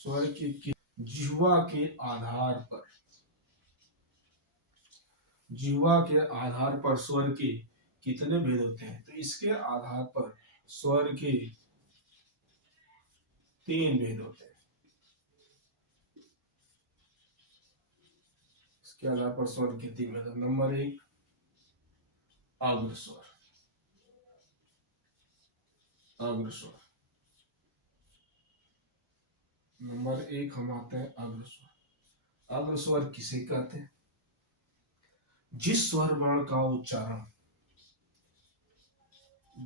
स्वर के जिह्वा के आधार पर, जिह्वा के आधार पर स्वर के कितने भेद होते हैं? तो इसके आधार पर स्वर के 3 भेद होते हैं। इसके आधार पर स्वर के 3 भेद। नंबर 1 अग्र स्वर, अग्र स्वर। नंबर 1 हम आते हैं अग्र स्वर। अग्र स्वर किसे कहते हैं? जिस स्वर वर्ण का उच्चारण,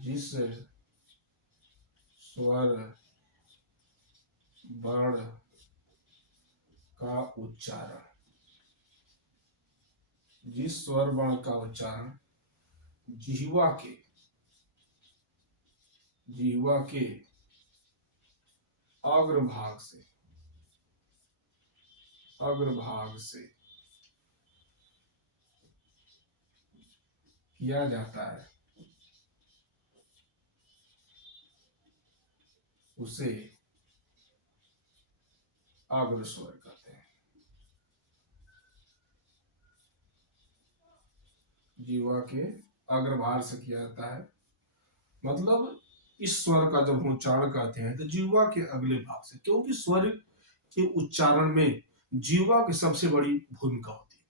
जिस स्वर वर्ण का उच्चारण, जिस स्वर वर्ण का उच्चारण जिह्वा के, जिह्वा के अग्रभाग से, अग्रभाग से किया जाता है, उसे अग्र स्वर कहते हैं। जिह्वा के अग्रभाग से किया जाता है, मतलब इस स्वर का जब हम उच्चारण करते हैं तो जिह्वा के अगले भाग से, क्योंकि स्वर के उच्चारण में जिह्वा की सबसे बड़ी भूमिका होती है।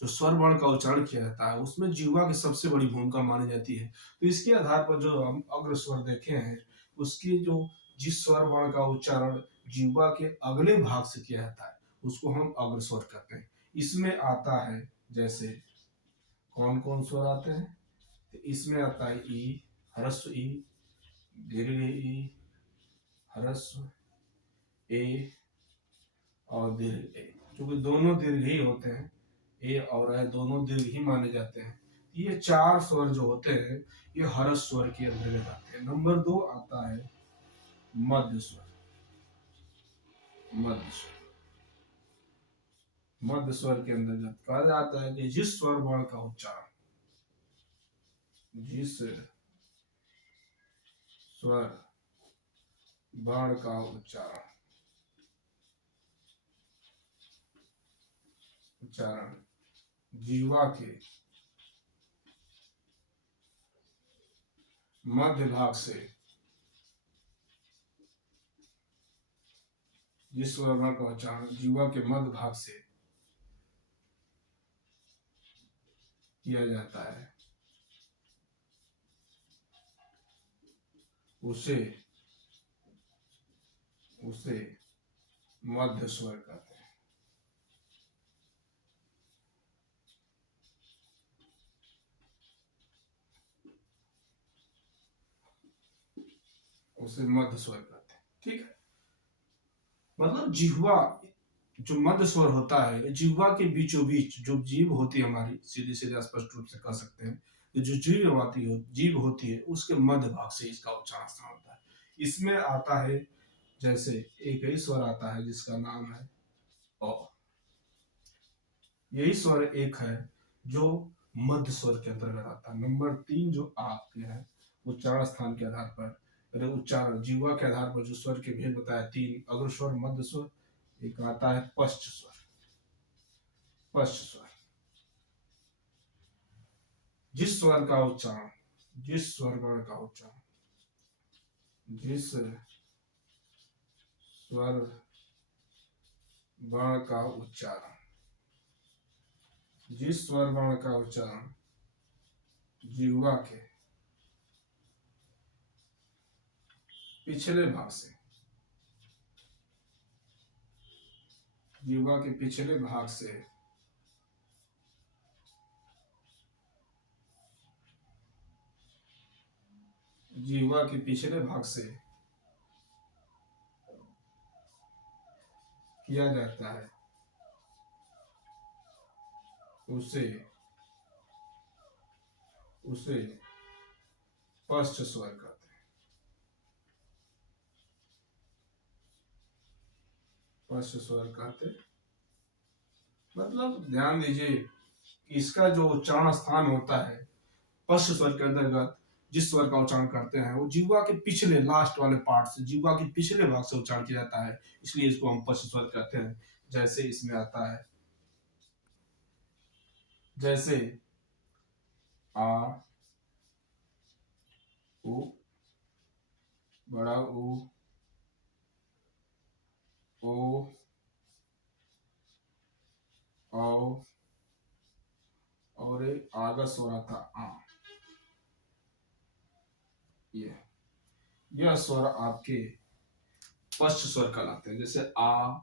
जो स्वर वर्ण का उच्चारण किया जाता है उसमें जिह्वा की सबसे बड़ी भूमिका मानी जाती है। तो इसके आधार पर जो हम अग्र स्वर देखे हैं, उसकी जो जिस स्वर वर्ण का उच्चारण जिह्वा के अगले भाग से किया जाता है उसको हम अग्र स्वर कहते हैं। इसमें आता है, जैसे कौन कौन स्वर आते हैं? तो इसमें आता है ई, ह्रस्व ई, दीर्घ ई, ह्रस्व ए और दीर्घ ए, क्योंकि दोनों दीर्घ ही होते हैं, ए और ए दोनों दीर्घ ही माने जाते हैं। ये 4 स्वर जो होते हैं ये ह्रस्व स्वर के अंतर्गत आते हैं। नंबर 2 आता है मध्य स्वर, मध्य स्वर। मध्य स्वर के अंतर्गत कहा जाता है कि जिस स्वर वर्ण का उच्चारण, जिस स्वर वर्ण का उच्चारण, उच्चारण जिह्वा के मध्य भाग से, जिस स्वर वर्ण का उच्चारण जिह्वा के मध्य भाग से किया जाता है उसे मध्य स्वर कहते हैं। उसे मध्य स्वर कहते हैं। ठीक है, मतलब जिह्वा जो मध्य स्वर होता है, जिह्वा के बीचों बीच जो जीभ होती है हमारी, सीधे सीधे स्पष्ट रूप से कह सकते हैं, जो जीभ होती है उसके मध्य भाग से इसका उच्चारण स्थान होता है। इसमें आता है, जैसे एक ही स्वर आता है जिसका नाम है अ। यही स्वर एक है जो मध्य स्वर के अंतर्गत आता है। नंबर 3 जो आपके है उच्चारण स्थान के आधार पर, उच्चारण जिह्वा के आधार पर जो स्वर के भेद बताया 3, अग्र स्वर, मध्य स्वर, एक आता है पश्च स्वर। पश्च स्वर जिस स्वर का उच्चारण, जिस स्वर वर्ण का उच्चारण, जिस स्वर वर्ण का उच्चारण, जिस स्वर वर्ण का उच्चारण जिह्वा के पिछले भाग से, जिह्वा के पिछले भाग से जिह्वा के पिछले भाग से किया जाता है उसे पश्च स्वर कहते हैं। पश्च स्वर कहते हैं। मतलब ध्यान दीजिए, इसका जो उच्चारण स्थान होता है पश्च स्वर के अंतर्गत, जिस स्वर का उच्चारण करते हैं वो जीवा के पिछले लास्ट वाले पार्ट से, जीवा के पिछले भाग से उच्चारण किया जाता है, इसलिए इसको हम पश्च स्वर कहते हैं। जैसे इसमें आता है, जैसे आ, उ, बड़ा ऊ, ओ, औ, और एक आगा स्वर आता आ। ये यह स्वर आपके पश्च स्वर कहलाते हैं। जैसे आ,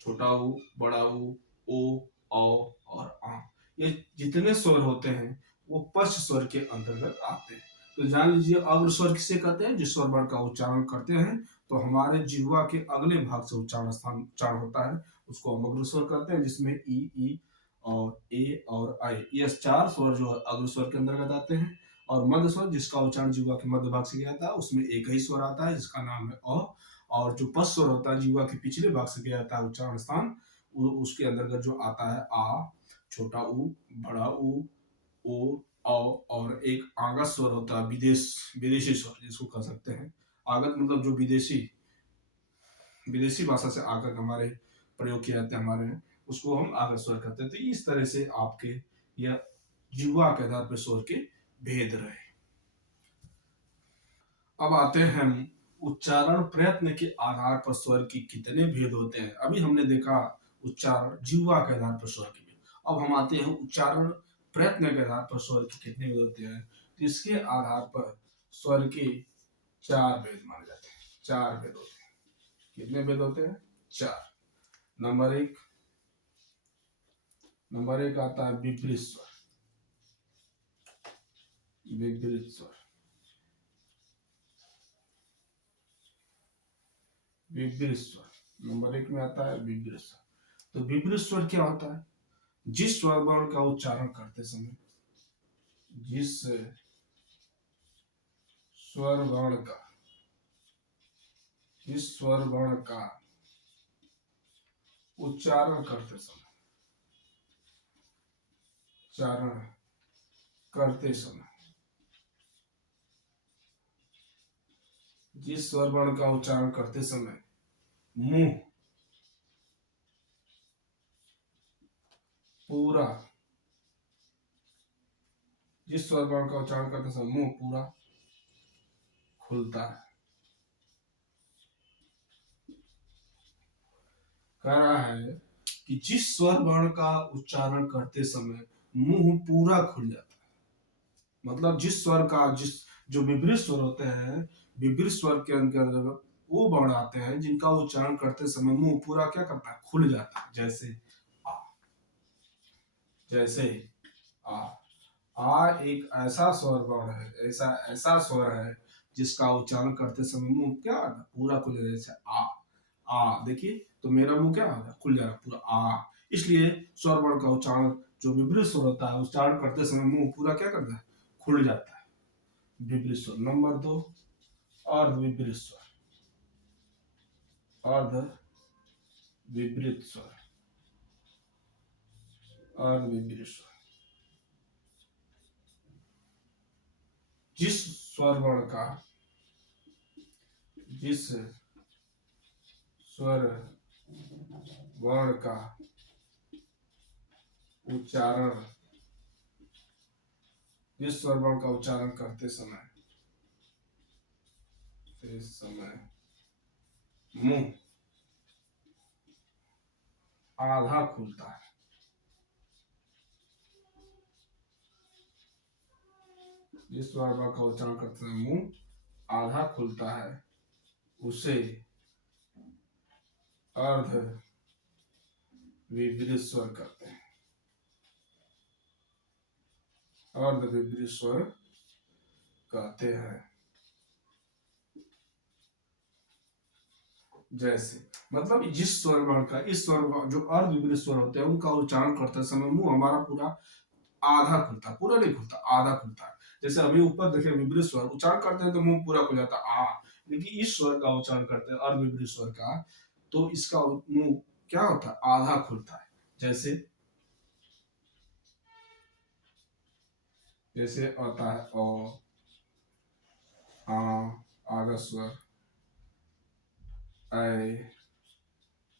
छोटा ऊ, बड़ा ओ, और आ, ये जितने स्वर होते हैं वो पश्च स्वर के अंतर्गत आते हैं। तो जान लीजिए अग्र स्वर किसे कहते हैं, जिस स्वर वर्ण का उच्चारण करते हैं तो हमारे जिह्वा के अगले भाग से उच्चारण होता है, उसको हम अग्र स्वर कहते हैं, जिसमें ई और ए और आई, ये चार स्वर जो अग्र स्वर के अंतर्गत आते हैं। और मध्य स्वर जिसका उच्चारण जिह्वा के मध्य भाग से किया जाता है, उसमें एक ही स्वर आता है जिसका नाम है अ। और जो पश्च स्वर होता है जिह्वा के पिछले भाग से किया जाता है उच्चारण स्थान, उसके अंतर्गत जो आता है आ, छोटा ऊ, बड़ा ऊ, ओ, और एक आगत स्वर होता है, विदेशी स्वर जिसको कह सकते हैं। आगत मतलब जो विदेशी भाषा से आकर हमारे प्रयोग किए जाते हैं हमारे यहाँ, उसको हम आगत स्वर कहते हैं। तो इस तरह से आपके यह जिह्वा के आधार पर स्वर के भेद रहे। अब आते हैं हम उच्चारण प्रयत्न के आधार पर स्वर की कितने भेद होते हैं। अभी हमने देखा उच्चारण जिह्वा के आधार पर स्वर के भेद। अब हम आते हैं उच्चारण प्रयत्न के आधार पर स्वर के कितने भेद होते हैं। तो इसके आधार पर स्वर के चार भेद माने जाते हैं। चार भेद होते हैं। कितने भेद होते हैं? चार। नंबर एक आता है विपरीत स्वर। विपरीत स्वर, विपरीत स्वर नंबर एक में आता है विपरीत स्वर। तो विपरीत स्वर क्या होता है? जिस स्वर वर्ण का उच्चारण करते समय, जिस स्वर वर्ण का, जिस स्वर वर्ण का उच्चारण करते समय, उच्चारण करते समय, जिस स्वर वर्ण का उच्चारण करते समय मुंह पूरा, जिस स्वर वर्ण का उच्चारण करते समय मुंह पूरा खुलता है। कह रहा है कि जिस स्वर वर्ण का उच्चारण करते समय मुंह पूरा खुल जाता है, मतलब जिस स्वर का, जिस जो विपरीत स्वर होते हैं, विपरीत स्वर के अंतर्गत वो वर्ण आते हैं जिनका उच्चारण करते समय मुंह पूरा क्या करता है? खुल जाता है। जैसे आ, जैसे आ, आ एक ऐसा स्वर वर्ण है, ऐसा ऐसा स्वर है जिसका उच्चारण करते समय मुंह क्या पूरा खुल जाता है। जैसे आ देखिए, तो मेरा मुंह क्या होगा? खुल जाएगा पूरा आ। इसलिए स्वर वर्ण का उच्चारण जो विपरीत स्वर होता है, उच्चारण करते समय मुंह पूरा क्या करता है? खुल जाता है। विपरीत स्वर। नंबर दो अर्ध विपरीत स्वर। अर्ध विपरीत स्वर, अर्ध विपरीत स्वर, जिस स्वर वर्ण का, जिस स्वर वर्ण का उच्चारण, जिस स्वर वर्ण का उच्चारण करते समय मुंह आधा खुलता है, जिस स्वर वर्ण का उच्चारण करते समय मुंह आधा खुलता है, उसे अर्ध विपरीत स्वर कहते हैं। अर्ध विपरीत स्वर कहते हैं। जैसे मतलब जिस स्वर वर्ण का, इस स्वर जो अर्ध विपरीत स्वर होते हैं उनका उच्चारण करते समय मुंह हमारा पूरा आधा खुलता, पूरा नहीं खुलता, आधा खुलता है। जैसे अभी ऊपर देखे विपरीत स्वर उच्चारण करते हैं तो मुंह पूरा खुल जाता आ, लेकिन इस स्वर का उच्चारण करते हैं अर्ध विपरीत स्वर का, तो इसका मुंह क्या होता है? आधा खुलता है। जैसे जैसे आता है आ, आगा स्वर ऐ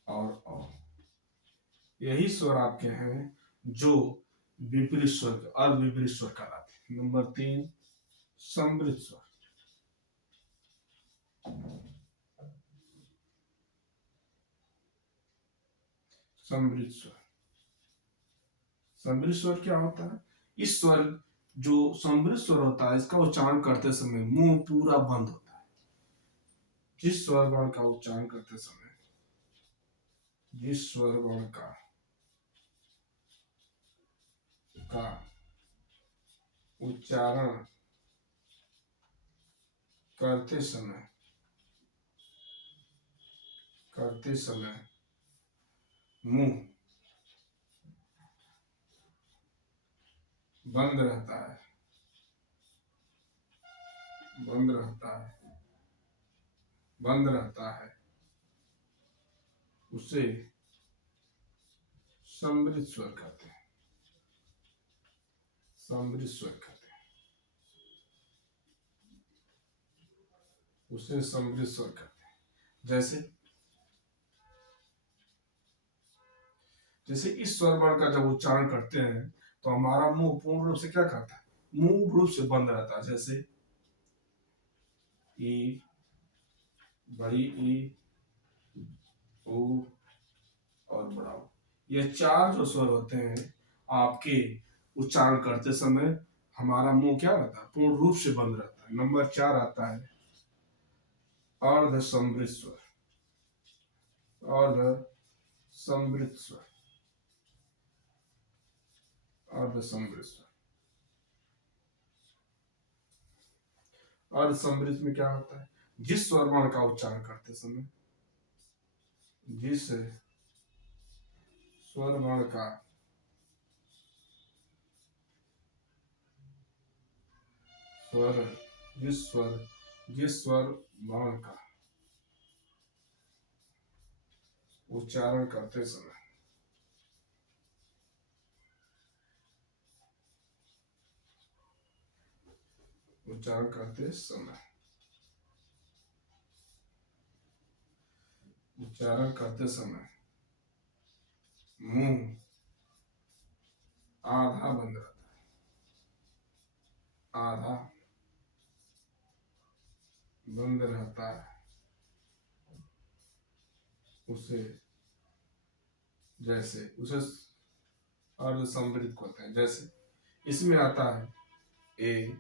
और औ। यही स्वर आपके हैं जो विपरीत स्वर अर्धविपरीत स्वर कहलाते हैं। नंबर 3 सम्मिलित स्वर। सम्मिलित स्वर, सम्मिलित स्वर क्या होता है? इस स्वर जो सम्मिलित स्वर होता है इसका उच्चारण करते समय मुंह पूरा बंद होता है। जिस स्वर वर्ण का उच्चारण करते समय, जिस स्वर वर्ण का उच्चारण करते समय मुंह बंद रहता है, बंद रहता है, बंद रहता है, उसे सम्मिलित स्वर कहते हैं। सम्मिलित स्वर कहते हैं, उसे सम्मिलित स्वर कहते हैं। जैसे जैसे इस स्वर वर्ण का जब उच्चारण करते हैं तो हमारा मुंह पूर्ण रूप से क्या करता है? मूल रूप से बंद रहता है। जैसे ई, बड़ी ई, ओ और बड़ा ओ, ये 4 जो स्वर होते हैं आपके उच्चारण करते समय हमारा मुंह क्या रहता है? पूर्ण रूप से बंद रहता है। नंबर 4 आता है अर्ध सम्मिलित स्वर। अर्ध सम्मिलित स्वर, अर्ध सम्मिलित स्वर। अर्ध सम्मिलित में क्या होता है? जिस स्वर वर्ण का उच्चारण करते समय, जिस स्वर वर्ण का स्वर जिस स्वर वर्ण का उच्चारण करते समय उच्चारण करते समय उच्चारण करते समय मुंह आधा बंद रहता है, आधा बंद रहता है, उसे जैसे उसे अर्ध सम्मिलित कहते हैं। जैसे इसमें आता है ए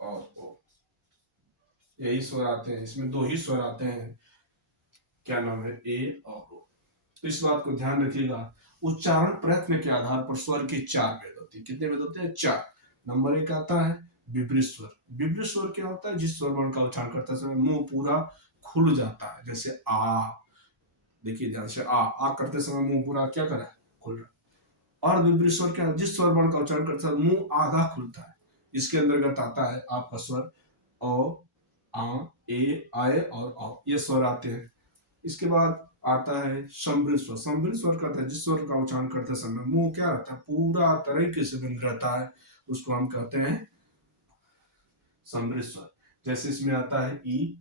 और ओ, यही स्वर आते हैं। इसमें 2 ही स्वर आते हैं, क्या नाम है? ए और ओ। तो इस बात को ध्यान रखिएगा, उच्चारण प्रयत्न के आधार पर स्वर की 4 भेद होती है। कितने भेद होते हैं? 4। नंबर 1 आता है विपरीत स्वर। विपरीत स्वर क्या होता है? जिस स्वर वर्ण का उच्चारण करते समय मुंह पूरा खुल जाता है। जैसे आ, देखिए ध्यान से, आ करते समय मुंह पूरा क्या करा है? खुल रहा। और विपरीत स्वर क्या है? जिस स्वर वर्ण का उच्चारण करते समय मुंह आधा खुलता है। इसके अंतर्गत आता है आपका स्वर ओ, आ, ए, आए और औ, ये स्वर आते हैं। इसके बाद आता है सम्मिलित स्वर। सम्मिलित स्वर कहता है जिस स्वर का उच्चारण करते समय मुंह क्या रहता है? पूरा तरीके से बंद रहता है, उसको हम कहते हैं सम्मिलित स्वर। जैसे इसमें आता है ई,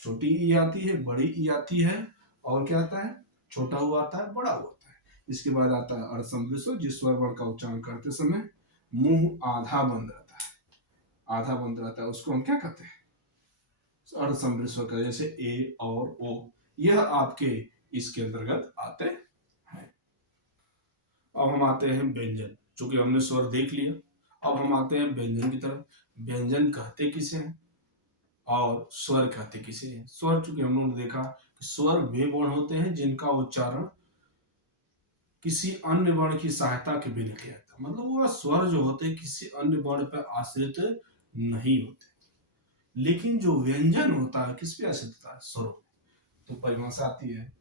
छोटी ई आती है, बड़ी ई आती है, और क्या आता है? छोटा हुआ आता है, बड़ा हुआ आता है। इसके बाद आता है अर्धसम्मिलित स्वर। जिस स्वर वर्ण का उच्चारण करते समय मुंह आधा बंद रहता है, आधा बंद रहता है, उसको हम क्या कहते हैं? अर्धसम्मिलित स्वर का। जैसे ए और ओ, यह आपके इसके अंतर्गत आते हैं। अब हम आते हैं व्यंजन। चूंकि हमने स्वर देख लिया, अब हम आते हैं व्यंजन की तरफ। व्यंजन कहते किसे हैं और स्वर कहते किसे हैं? स्वर, चूंकि हम लोगों ने देखा कि स्वर वे वर्ण होते हैं जिनका उच्चारण किसी अन्य वर्ण की सहायता के बिना किया जाता है। मतलब वह स्वर जो होते हैं किसी अन्य वर्ण पर आश्रित नहीं होते। लेकिन जो व्यंजन होता है किस पे आश्रित होता है? स्वरों। तो परिभाषा आती है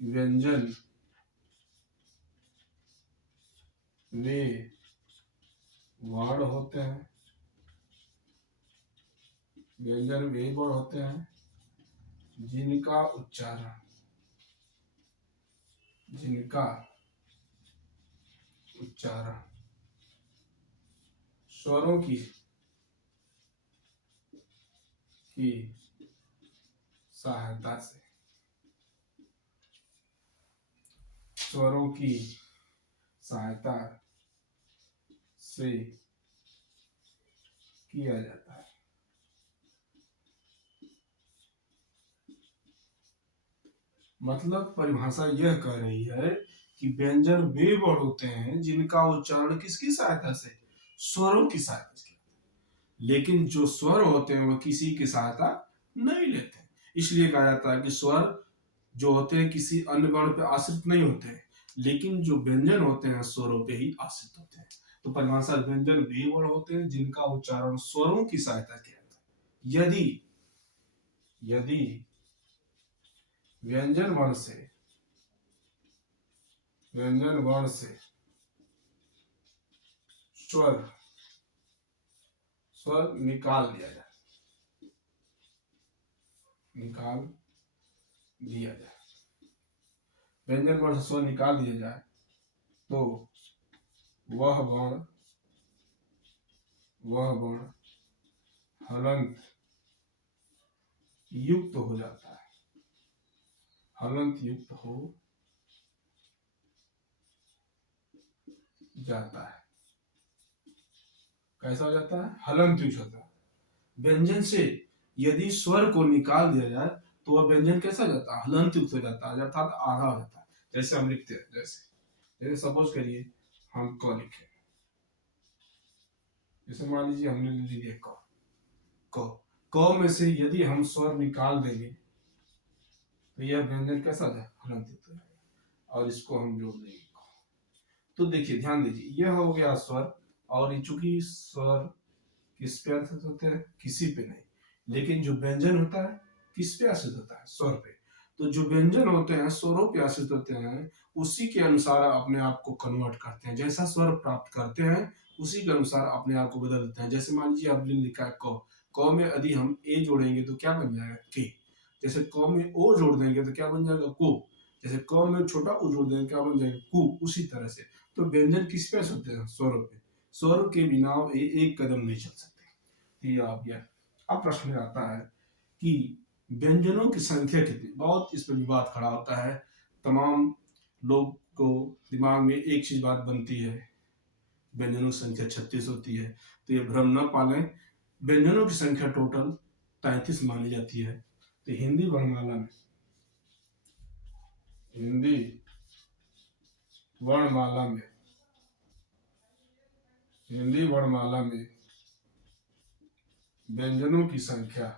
कि व्यंजन वे वर्ण होते हैं, व्यंजन वे वर्ण होते हैं जिनका उच्चारण, स्वरों की की सहायता से, स्वरों की सहायता से किया जाता है। मतलब परिभाषा यह कह रही है कि व्यंजन वे वर्ण होते हैं जिनका उच्चारण किसकी सहायता से, स्वरों की सहायता से, लेकिन जो स्वर होते हैं वह किसी की सहायता नहीं लेते, इसलिए कहा जाता है कि स्वर जो होते हैं किसी अन्य वर्ण पे आश्रित नहीं होते हैं, लेकिन जो व्यंजन होते हैं स्वरों पे ही आश्रित होते हैं। तो परिभाषा, व्यंजन वे वर्ण होते हैं जिनका उच्चारण स्वरों की सहायता किया जाता है। यदि यदि व्यंजन वर्ण से स्वर स्वर निकाल दिया जाए, व्यंजन वर्ण से स्वर निकाल दिया जाए तो वह वर्ण हलंत युक्त हो जाता है, हलंत युक्त हो जाता है। कैसा हो जाता है, हलंत युक्त होता है। व्यंजन से यदि स्वर को निकाल दिया जाए तो वह व्यंजन कैसा हो जाता है, हलंत युक्त हो जाता है, अर्थात आधा हो जाता है। जैसे हम लिखते हैं, जैसे सपोज करिए हम क लिखे, जैसे मान लीजिए हमने ले लिया क, क में से यदि हम स्वर निकाल देंगे तो यह व्यंजन कैसा हो जाए, हलंत युक्त हो जाएगा, और इसको हम जोड़ देंगे। तो देखिए ध्यान दीजिए, यह हो गया स्वर, और चूंकि स्वर किस पे आश्रित होते हैं, किसी पे नहीं, लेकिन जो व्यंजन होता है किस पे आश्रित होता है, स्वर पे। तो जो व्यंजन होते हैं स्वरों पे आश्रित होते हैं, उसी के अनुसार अपने आप को कन्वर्ट करते हैं, जैसा स्वर प्राप्त करते हैं उसी के अनुसार अपने आप को बदल देते हैं। जैसे मान लीजिए आपने लिखा है क में यदि हम ए जोड़ेंगे तो क्या बन जाएगा, के। जैसे क में ओ जोड़ देंगे तो क्या बन जाएगा, को। जैसे क में छोटा ओ जोड़ देंगे क्या बन जाएगा, कु। उसी तरह से तो व्यंजन किस पे होते हैं, स्वरों पे। स्वर के बिना एक कदम नहीं चल सकते। ये आप गया। अब प्रश्न आता है कि व्यंजनों की संख्या कितनी, बहुत इस पर विवाद खड़ा होता है। तमाम लोग को दिमाग में एक चीज बात बनती है, व्यंजनों की संख्या 36 होती है, तो ये भ्रम न पालें। व्यंजनों की संख्या टोटल 33 मानी जाती है। तो हिंदी वर्णमाला में हिंदी वर्णमाला में हिंदी वर्णमाला में व्यंजनों की संख्या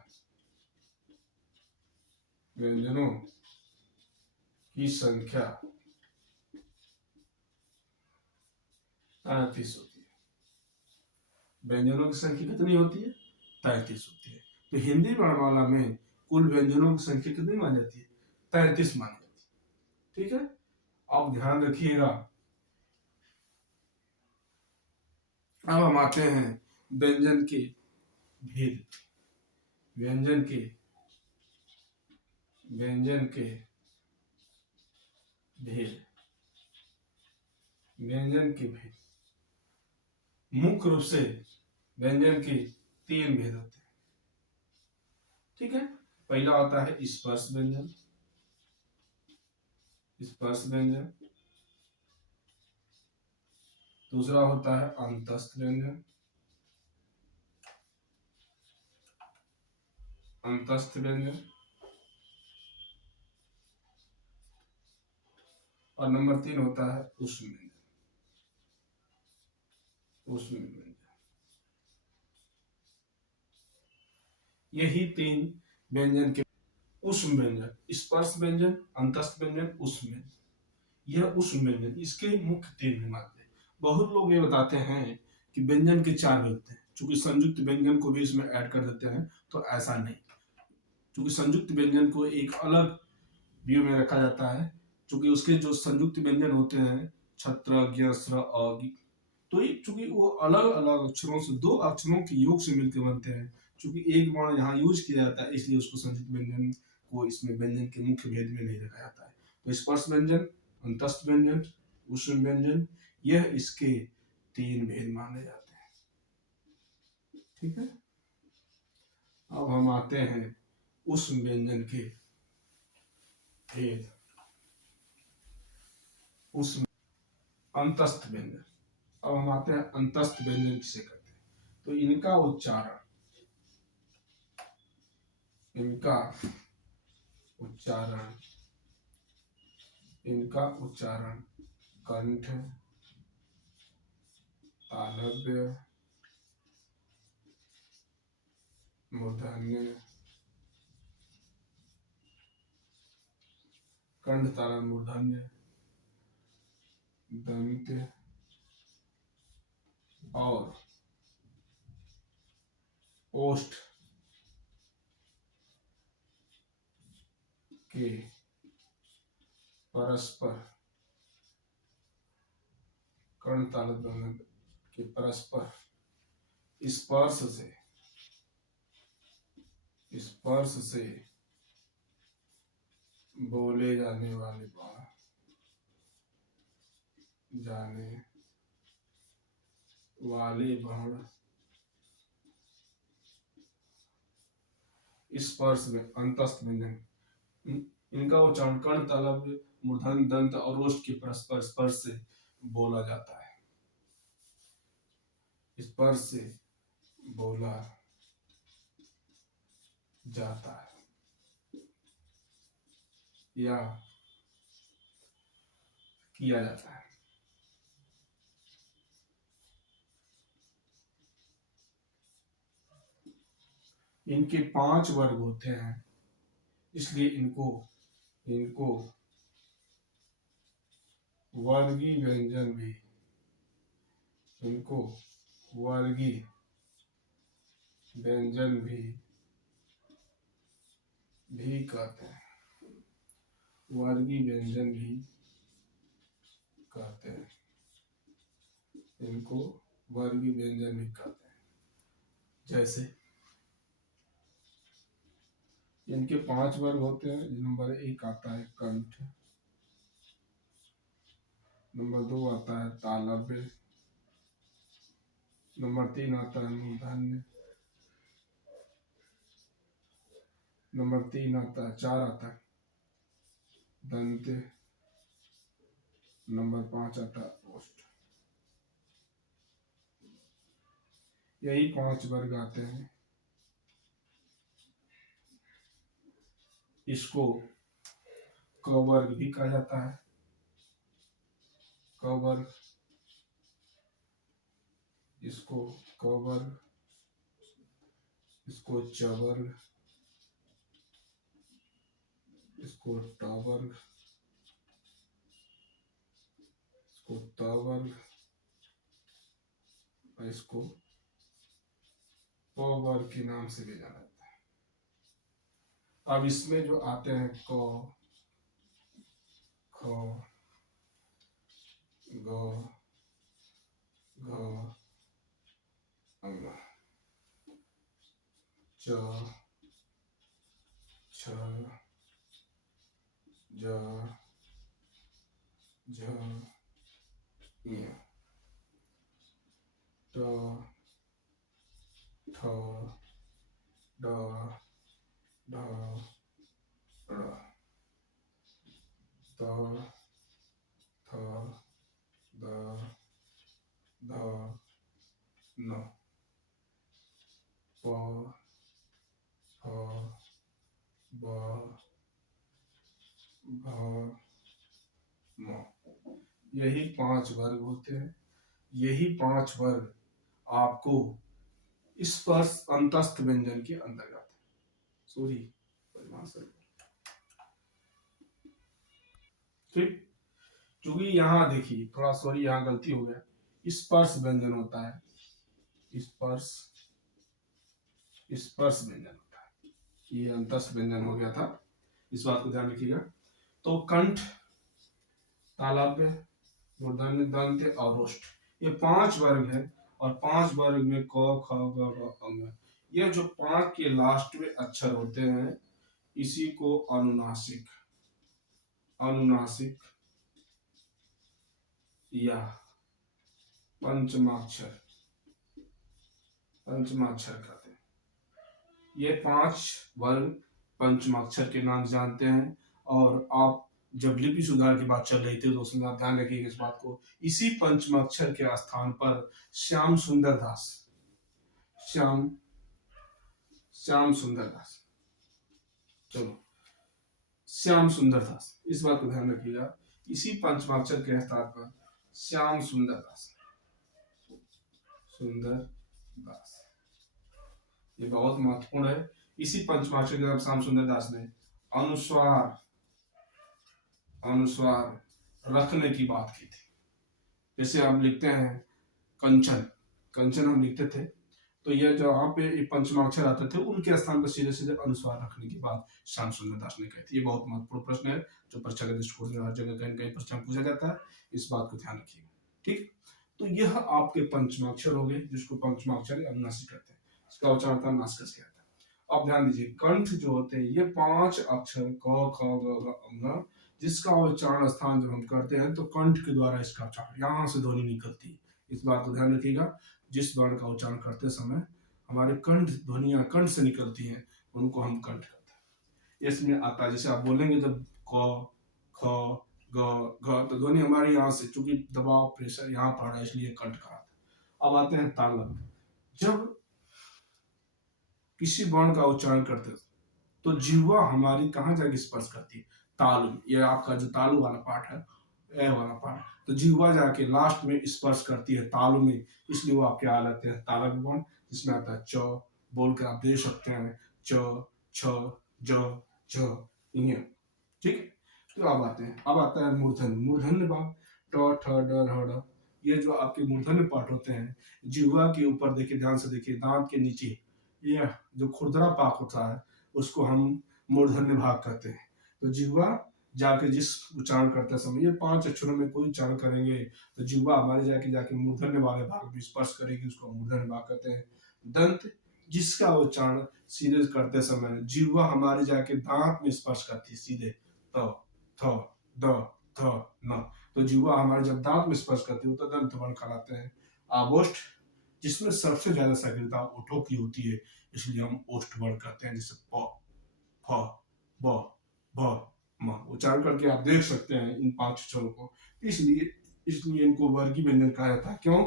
33 होती है। व्यंजनों की संख्या कितनी होती है, 33 होती है। तो हिंदी वर्णमाला में कुल व्यंजनों की संख्या कितनी मानी जाती है, 33 मानी जाती है। ठीक है, अब ध्यान रखिएगा। अब हम आते हैं व्यंजन के भेद, व्यंजन के भेद, व्यंजन के भेद। मुख्य रूप से व्यंजन के 3 भेद होते हैं। ठीक है, पहला होता है स्पर्श व्यंजन, दूसरा होता है अंतस्थ व्यंजन, और नंबर 3 होता है ऊष्म व्यंजन। यही 3 व्यंजन के ऊष्म व्यंजन, स्पर्श व्यंजन, अंतस्थ व्यंजन, ऊष्म व्यंजन। यह ऊष्म व्यंजन, इसके मुख्य 3 मानते हैं। बहुत लोग ये बताते हैं कि व्यंजन के 4 होते हैं, चूंकि संयुक्त व्यंजन को भी इसमें ऐड कर देते हैं, तो ऐसा नहीं। चूंकि संयुक्त व्यंजन को एक अलग व्यू में रखा जाता है, चूंकि उसके जो संयुक्त व्यंजन होते हैं छत्र, ज्ञ, स्र, अ, तो चूंकि वो अलग अलग अक्षरों से, 2 अक्षरों के योग से मिलकर बनते हैं, चूंकि एक वर्ण यहाँ यूज किया जाता है, इसलिए उसको संयुक्त व्यंजन को इसमें व्यंजन के मुख्य भेद में नहीं रखा जाता है। तो स्पर्श व्यंजन, अंतस्थ व्यंजन, ऊष्म व्यंजन, यह इसके 3 भेद माने जाते हैं। ठीक है, अब हम आते हैं उस व्यंजन के भेद, उस अंतस्थ व्यंजन। अब हम आते हैं अंतस्थ व्यंजन किसे कहते हैं। तो इनका उच्चारण कंठ, तालव्य, मूर्धन्य, कंठ तालव्य मूर्धन्य, दंत और ओष्ठ के परस्पर, कर्ण तालव्य के परस्पर स्पर्श से बोले जाने वाले वर्ण स्पर्श में अंतस्थ व्यंजन। इनका उच्चारण कर्ण तालव्य मूर्धन्य दंत और ओष्ठ के परस्पर स्पर्श से बोला जाता है, स्पर्श से बोला जाता है या किया जाता है। इनके 5 वर्ग होते हैं, इसलिए इनको वर्गीय व्यंजन भी कहते हैं, वर्गीय व्यंजन भी कहते हैं, इनको वर्गीय व्यंजन भी कहते हैं। जैसे इनके 5 वर्ग होते हैं। नंबर 1 आता है कंठ, नंबर 2 आता है तालव्य, नंबर 3 आता है मूर्धन्य, नंबर 4 आता है दंत, नंबर 5 आता है ओष्ठ। यही 5 वर्ग आते हैं। इसको क वर्ग भी कहा जाता है, क वर्ग, इसको क वर्ग, इसको च वर्ग, इसको ट वर्ग, इसको त वर्ग और इसको प वर्ग के नाम से भी जाना जाता है। अब इसमें जो आते हैं क, ख, ग, घ, ङ, च, छ, ज, झ, ञ, ट, ठ, ड, ढ, ण, त, थ, द, ध, न, प, फ, ब, भ, म। यही 5 वर्ग होते हैं। यही 5 वर्ग आपको स्पर्श अंतस्थ व्यंजन के अंतर्गत है। सॉरी, ठीक। क्योंकि यहाँ देखिए थोड़ा सॉरी, यहाँ गलती हो गया। स्पर्श व्यंजन होता है, स्पर्श व्यंजन होता है, ये अंतस्थ व्यंजन हो गया था, इस बात को ध्यान रखिएगा। तो कंठ, तालव्य, मूर्धन्य, दंत और ओष्ठ, ये 5 वर्ग है। और 5 वर्ग में क, ख, ग, घ, ङ, ये जो 5 के लास्ट में अक्षर होते हैं, इसी को अनुनासिक या पंचमाक्षर कहते हैं। ये 5 वर्ग पंचमाक्षर के नाम जानते हैं। और आप जब लिपि सुधार की बात चल रही थी तो उसमें आप ध्यान रखिएगा इस बात को, इसी पंचमाक्षर के स्थान पर श्याम सुंदर दास, श्याम श्याम सुंदर दास, चलो श्याम सुंदर दास, इस बात को ध्यान रखिएगा, इसी पंचमाक्षर के स्थान पर श्याम सुंदर दास, सुंदर दास, ये बहुत महत्वपूर्ण है। इसी पंचमाक्षर के श्याम सुंदर दास ने अनुस्वार अनुस्वार रखने की बात की थी। जैसे हम लिखते हैं कंचन, कंचन हम लिखते थे, तो यह जहाँ पे पंचमाक्षर आते थे उनके स्थान पर सीधे सीधे अनुस्वार रखने की बात श्याम सुंदर दास ने कही थी। ये बहुत महत्वपूर्ण प्रश्न है जो परीक्षा के दृष्टिकोण से हर जगह कहीं कहीं परीक्षा में पूछा जाता है, इस बात को ध्यान रखिएगा। ठीक, तो यह आपके पंचमाक्षर हो गए जिसको पंचमाक्षर अनुनासिक कहते हैं, इसका उच्चारण था नासिक कहते हैं। अब ध्यान दीजिए, कंठ जो होते हैं ये 5 अक्षर क ख ग घ ङ, जिसका उच्चारण स्थान जब हम करते हैं तो कंठ के द्वारा इसका उच्चारण, यहाँ से ध्वनि निकलती है, इस बात को ध्यान रखिएगा। जिस वर्ण का उच्चारण करते समय हमारे कंठ ध्वनियां कंठ से निकलती हैं उनको हम कंठ कहते हैं। इसमें आता है, जैसे आप बोलेंगे जब क ख ग घ, तो ध्वनि हमारे यहाँ से, चूंकि दबाव प्रेशर यहाँ पड़ रहा है इसलिए कंठ कहा। अब आते हैं तालव्य। जब किसी वर्ण का उच्चारण करते तो जिह्वा हमारी कहाँ जाके स्पर्श करती है, तालु में। यह आपका जो तालु वाला पार्ट है, ए वाला पार्ट, तो जिह्वा जाके लास्ट में स्पर्श करती है तालु में, इसलिए वो आपके आ जाते हैं तालव्य वर्ण, जिसमें आता है च, बोलकर आप दे सकते हैं च छ ज झ, इन्हें। ठीक, तो अब आते हैं, अब आता है मूर्धन्य। मूर्धन्य भाग ट ठ ड ढ ढ, ये जो आपके मूर्धन्य पार्ट होते हैं, जिह्वा के ऊपर देखिए, ध्यान से देखिए, दांत के नीचे ये जो खुरदरा पाक होता है उसको हम मूर्धन्य भाग कहते हैं। तो जिह्वा जाके जिस उच्चारण करते समय ये 5 अक्षरों में कोई उच्चारण करेंगे तो जिह्वा हमारे जाके जाके मूर्धन्य वाले भाग में स्पर्श करेगी, उसको मूर्धन्य भाग कहते हैं। दंत, जिसका उच्चारण सीधे करते समय जिह्वा हमारे जाके दांत में स्पर्श करती है सीधे, त थ द थ न, तो जिह्वा हमारे जब दांत में स्पर्श करती है तो दंत वर्ण कहलाते हैं। आबोष्ठ, जिसमें सबसे ज्यादा सक्रियता ओठों की होती है, इसलिए हम ओष्ठ वर्ण कहते हैं। जैसे प फ ब भ म, उच्चारण करके आप देख सकते हैं इन 5 अक्षरों को, इसलिए इसलिए इनको वर्गीय व्यंजन कहा जाता है। क्यों?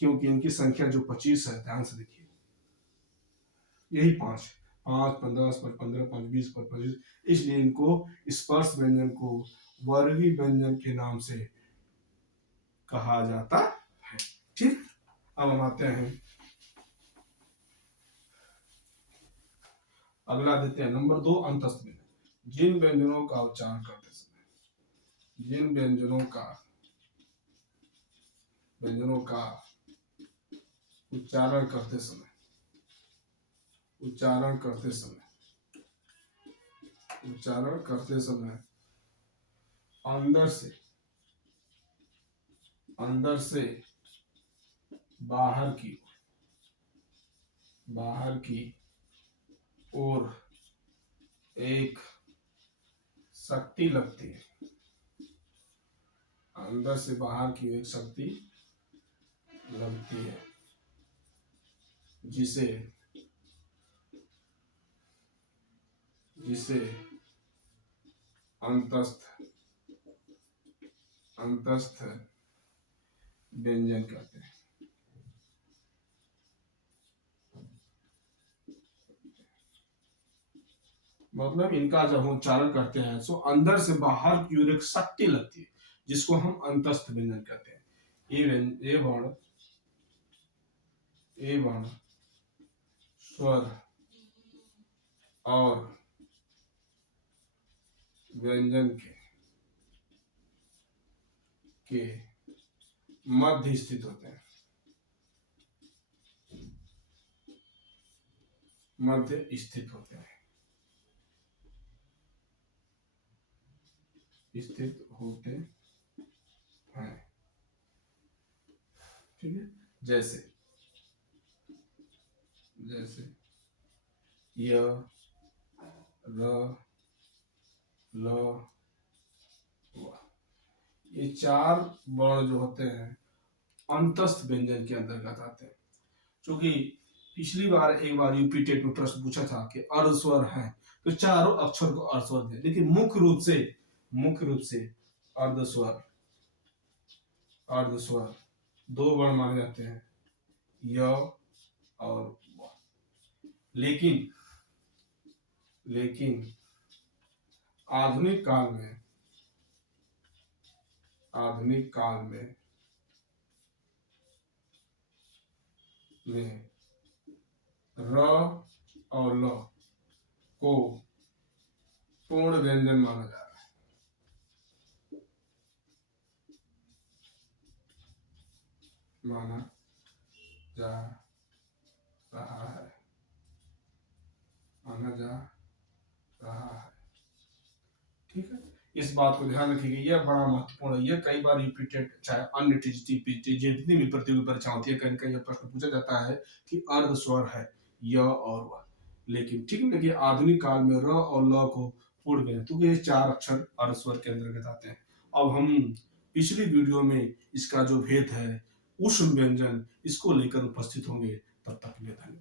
क्योंकि इनकी संख्या जो 25 है, ध्यान से देखिए, यही 5 5 15 15 5 20 25, इसलिए इनको स्पर्श व्यंजन को वर्गीय व्यंजन के नाम से कहा जाता है। ठीक, अब हम आते हैं, अगला देते हैं नंबर 2, अंतस्थ व्यंजन। जिन व्यंजनों का उच्चारण करते समय, जिन व्यंजनों का उच्चारण करते समय अंदर से बाहर की ओर एक शक्ति लगती है, अंदर से बाहर की एक शक्ति लगती है, जिसे अंतस्थ व्यंजन कहते हैं। मतलब इनका जब हम उच्चारण करते हैं तो अंदर से बाहर की ओर एक शक्ति लगती है, जिसको हम अंतस्थ व्यंजन कहते हैं। ए वर्ण स्वर और व्यंजन के मध्य स्थित होते हैं, स्थित होते हैं। ठीक है, जैसे य, र, ल, व, ये 4 वर्ण जो होते हैं अंतस्थ व्यंजन के अंतर्गत आते हैं। क्योंकि पिछली बार एक बार यूपी टेट में प्रश्न पूछा था कि अर्ध स्वर है तो चारों अक्षर को अर्ध स्वर दे, लेकिन मुख्य रूप से अर्ध स्वर दो वर्ण माने जाते हैं, य और व। लेकिन आधुनिक काल में र और ल को पूर्ण व्यंजन माना जा रहा है। ठीक है, इस बात को ध्यान रखिएगा, यह बड़ा महत्वपूर्ण है। यह कई बार रिपीटेड, चाहे अन्य जितनी भी प्रतियोगी परीक्षा होती है, कहीं कहीं यह प्रश्न पूछा जाता है कि अर्ध स्वर है य और व, लेकिन ठीक है कि आधुनिक काल में र और ल को पूर्ण व्यंजन, क्योंकि ये चार अक्षर अर्ध स्वर के अंतर्गत आते हैं। अब हम पिछली वीडियो में इसका जो भेद है उष्ण व्यंजन, इसको लेकर उपस्थित होंगे। तब तक के लिए धन्यवाद।